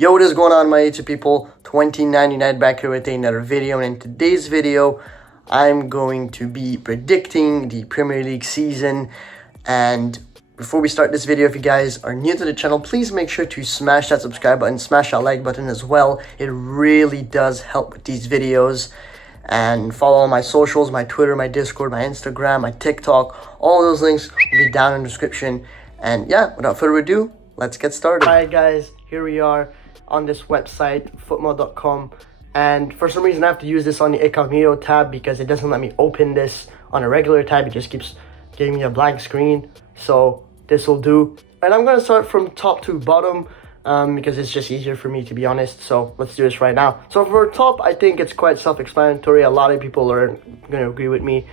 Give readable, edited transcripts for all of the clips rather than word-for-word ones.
Yo, what is going on, my YouTube people? 29United back here with another video, and in today's video I'm going to be predicting the Premier League season. And before we start this video, if you guys are new to the channel, please make sure to smash that subscribe button, smash that like button as well. It really does help with these videos. And follow all my socials, my Twitter, my Discord, my Instagram, my TikTok. All those links will be down in the description. And yeah, without further ado, let's get started. Alright guys, here we are on this website, futmod.com. And for some reason I have to use this on the incognito tab because it doesn't let me open this on a regular tab. It just keeps giving me a blank screen. So this will do. And I'm going to start from top to bottom because it's just easier for me, to be honest. So let's do this right now. So for top, I think it's quite self-explanatory. A lot of people are going to agree with me.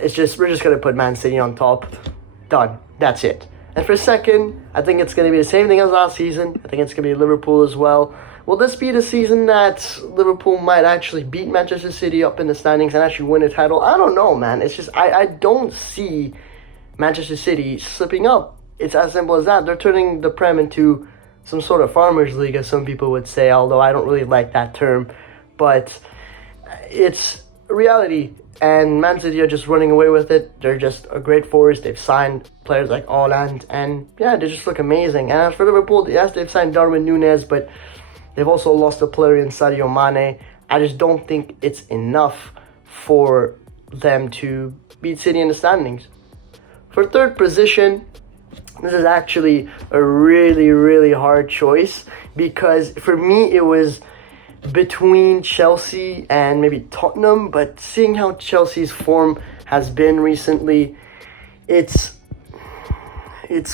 We're just going to put Man City on top. Done. That's it. And for second, I think it's going to be the same thing as last season. I think it's going to be Liverpool as well. Will this be the season that Liverpool might actually beat Manchester City up in the standings and actually win a title? I don't know, man. It's just, I don't see Manchester City slipping up. It's as simple as that. They're turning the Prem into some sort of farmers league, as some people would say, although I don't really like that term. But it's reality. And Man City are just running away with it. They're just a great force. They've signed players like Haaland, and yeah, they just look amazing. And as for Liverpool, yes, they've signed Darwin Núñez, but they've also lost a player in Sadio Mane. I just don't think it's enough for them to beat City in the standings. For third position, this is actually a really, really hard choice because for me it was between Chelsea and maybe Tottenham, but seeing how Chelsea's form has been recently, it's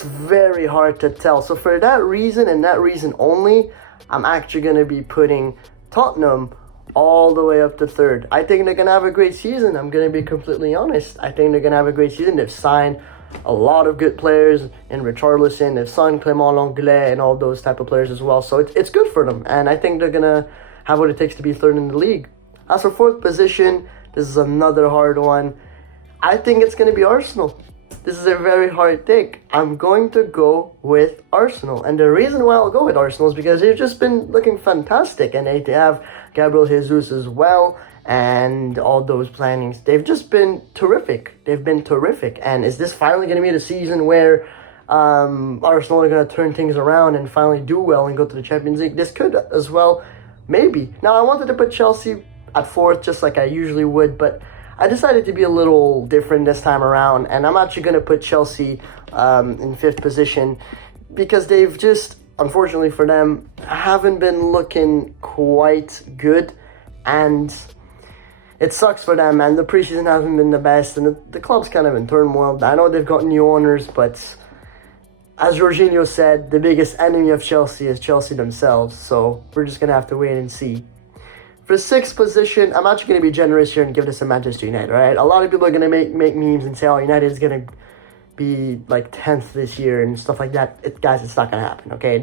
very hard to tell. So for that reason and that reason only, I'm actually going to be putting Tottenham all the way up to third. I think they're going to have a great season. I'm going to be completely honest. I think they're going to have a great season. They've signed a lot of good players in Richarlison. They've signed Clément Lenglet and all those type of players as well. So it's good for them. And I think they're going to have what it takes to be third in the league. As for fourth position, this is another hard one. I think it's going to be Arsenal. This is a very hard take. I'm going to go with Arsenal. And the reason why I'll go with Arsenal is because they've just been looking fantastic. And they have Gabriel Jesus as well. And all those plannings. They've just been terrific. They've been terrific. And is this finally going to be the season where Arsenal are going to turn things around and finally do well and go to the Champions League? This could as well. Maybe. Now, I wanted to put Chelsea at fourth just like I usually would. But I decided to be a little different this time around, and I'm actually going to put Chelsea in fifth position because they've just, unfortunately for them, haven't been looking quite good, and it sucks for them, man. The preseason hasn't been the best, and the club's kind of in turmoil. I know they've got new owners, but as Jorginho said, the biggest enemy of Chelsea is Chelsea themselves, so we're just going to have to wait and see. For sixth position, I'm actually going to be generous here and give this to Manchester United, right? A lot of people are going to make memes and say, oh, United is going to be like 10th this year and stuff like that. Guys, it's not going to happen, okay?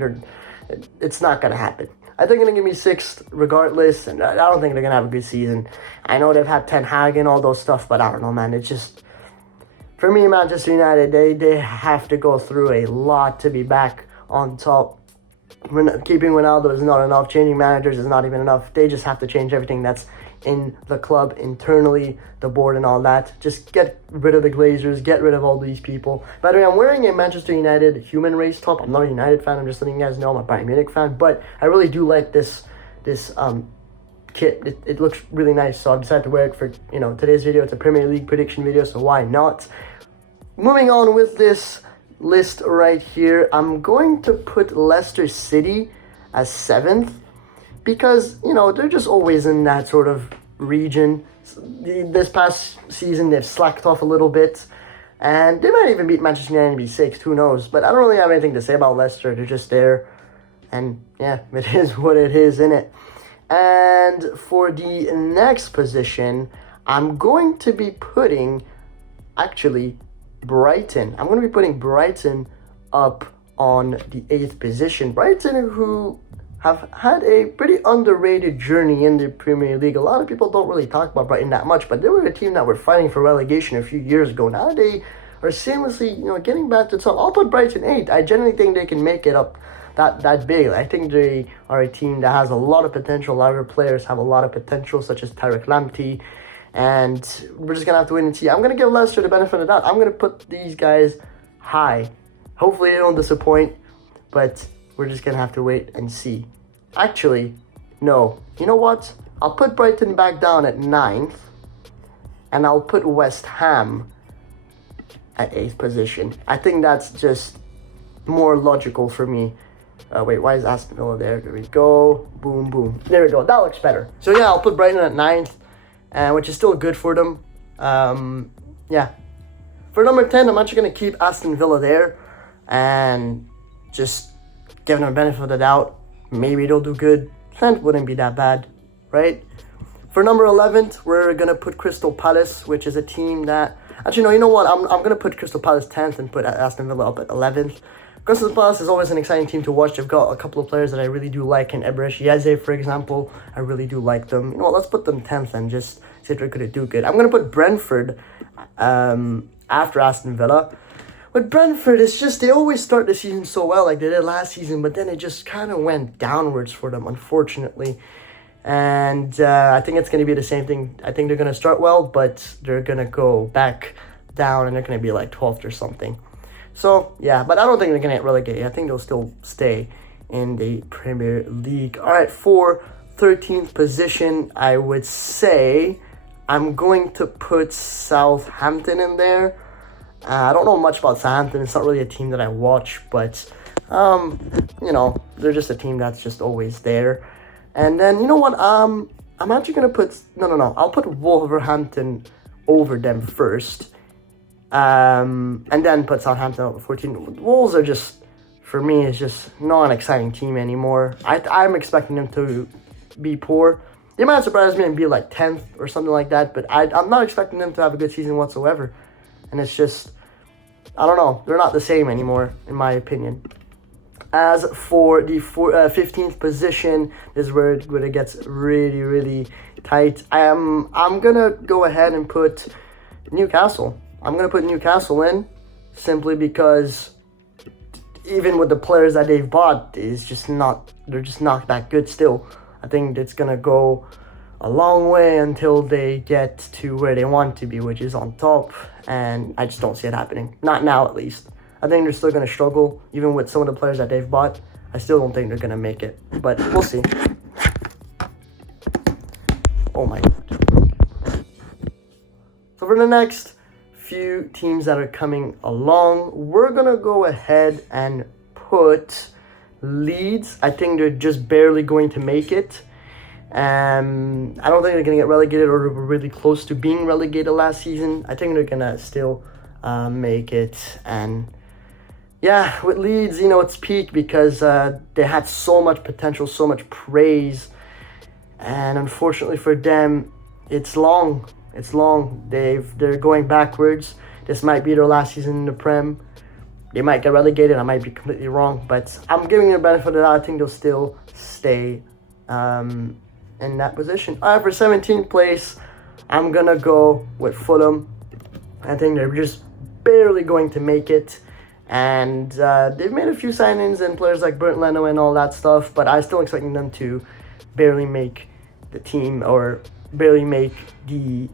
It's not going to happen. I think they're going to give me sixth regardless, and I don't think they're going to have a good season. I know they've had Ten Hag and all those stuff, but I don't know, man. It's just, for me, Manchester United, they have to go through a lot to be back on top. Keeping Ronaldo is not enough. Changing managers is not even enough. They just have to change everything that's in the club internally, the board and all that. Just get rid of the Glazers, get rid of all these people. By the way, I'm wearing a Manchester United human race top. I'm not a United fan. I'm just letting you guys know I'm a Bayern Munich fan. But I really do like this kit. It looks really nice, so I decided to wear it for today's video. It's a Premier League prediction video, so why not? Moving on with this list right here, I'm going to put Leicester City as 7th because, they're just always in that sort of region. This past season, they've slacked off a little bit, and they might even beat Manchester United and be 6th, who knows? But I don't really have anything to say about Leicester. They're just there, and yeah, it is what it is, innit? And for the next position, I'm going to be putting, actually, Brighton. I'm going to be putting Brighton up on the 8th position. Brighton, who have had a pretty underrated journey in the Premier League. A lot of people don't really talk about Brighton that much, but they were a team that were fighting for relegation a few years ago. Now they are seamlessly, getting back to top. I'll put Brighton 8. I generally think they can make it up that big. I think they are a team that has a lot of potential. A lot of their players have a lot of potential, such as Tariq Lamptey. And we're just going to have to wait and see. I'm going to give Leicester the benefit of the doubt. I'm going to put these guys high. Hopefully they don't disappoint, but we're just going to have to wait and see. Actually, no. You know what? I'll put Brighton back down at 9th, and I'll put West Ham at 8th position. I think that's just more logical for me. Wait, why is Aston Villa there? There we go. Boom, boom. There we go. That looks better. So yeah, I'll put Brighton at 9th, which is still good for them. Yeah. For number 10, I'm actually going to keep Aston Villa there and just give them a benefit of the doubt. Maybe they'll do good. Trent wouldn't be that bad, right? For number 11th, we're going to put Crystal Palace, which is a team that... Actually, no, you know what? I'm going to put Crystal Palace 10th and put Aston Villa up at 11th. Crystal Palace is always an exciting team to watch. They've got a couple of players that I really do like. In Eberechi Eze, for example, I really do like them. You know what? Let's put them 10th and just see if they're going to do good. I'm going to put Brentford after Aston Villa. With Brentford, it's just they always start the season so well like they did last season, but then it just kind of went downwards for them, unfortunately. And I think it's going to be the same thing. I think they're going to start well, but they're going to go back down and they're going to be like 12th or something. So, yeah, but I don't think they're going to get relegated. I think they'll still stay in the Premier League. All right, for 13th position, I would say I'm going to put Southampton in there. I don't know much about Southampton. It's not really a team that I watch, but, you know, they're just a team that's just always there. And then, you know what, I'm actually going to put... No. I'll put Wolverhampton over them first. And then put Southampton over 14. Wolves are just, for me, it's just not an exciting team anymore. I'm expecting them to be poor. They might surprise me and be like 10th or something like that, but I'm not expecting them to have a good season whatsoever. And it's just, I don't know, they're not the same anymore, in my opinion. As for the 15th position, this is where it gets really, really tight. I'm going to go ahead and put Newcastle. I'm going to put Newcastle in simply because even with the players that they've bought, they're just not that good still. I think it's going to go a long way until they get to where they want to be, which is on top. And I just don't see it happening. Not now, at least. I think they're still going to struggle, even with some of the players that they've bought. I still don't think they're going to make it, but we'll see. Oh my God. So for the next few teams that are coming along, we're going to go ahead and put Leeds. I think they're just barely going to make it. I don't think they're going to get relegated or were really close to being relegated last season. I think they're going to still make it. And yeah, with Leeds, you know, it's peak because they had so much potential, so much praise. And unfortunately for them, it's long. It's long. They're going backwards. This might be their last season in the Prem. They might get relegated. I might be completely wrong. But I'm giving them the benefit of the doubt. I think they'll still stay in that position. All right, for 17th place, I'm going to go with Fulham. I think they're just barely going to make it. And they've made a few signings and players like Bernd Leno and all that stuff, but I'm still expecting them to barely make the team or barely make the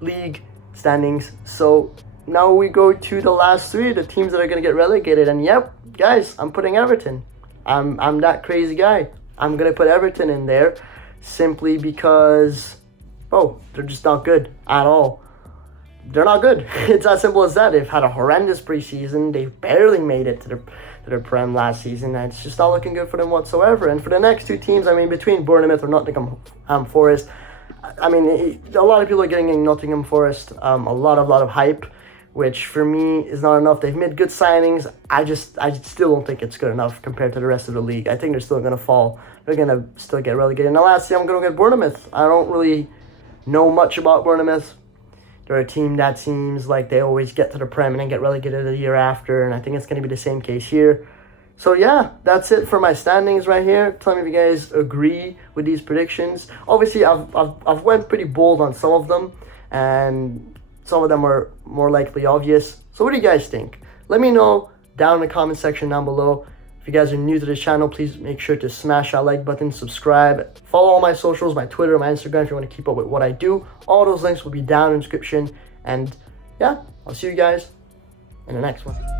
league standings. So now we go to the last three, the teams that are going to get relegated. And yep, guys, I'm putting Everton. I'm that crazy guy. I'm going to put Everton in there simply because, they're just not good at all. They're not good. It's as simple as that. They've had a horrendous preseason. They've barely made it to the Prem last season. And it's just not looking good for them whatsoever. And for the next two teams, I mean, between Bournemouth or Nottingham Forest, I mean, a lot of people are getting in Nottingham Forest a lot of hype, which for me is not enough. They've made good signings. I still don't think it's good enough compared to the rest of the league. I think they're still going to fall. They're going to still get relegated. And the last team, I'm going to get Bournemouth. I don't really know much about Bournemouth. They're a team that seems like they always get to the Prem and then get relegated the year after, and I think it's going to be the same case here. So yeah, that's it for my standings right here. Tell me if you guys agree with these predictions. Obviously, I've went pretty bold on some of them, and some of them are more likely obvious. So what do you guys think? Let me know down in the comment section down below. If you guys are new to this channel, please make sure to smash that like button, subscribe, follow all my socials, my Twitter, my Instagram if you want to keep up with what I do. All those links will be down in the description. And yeah, I'll see you guys in the next one.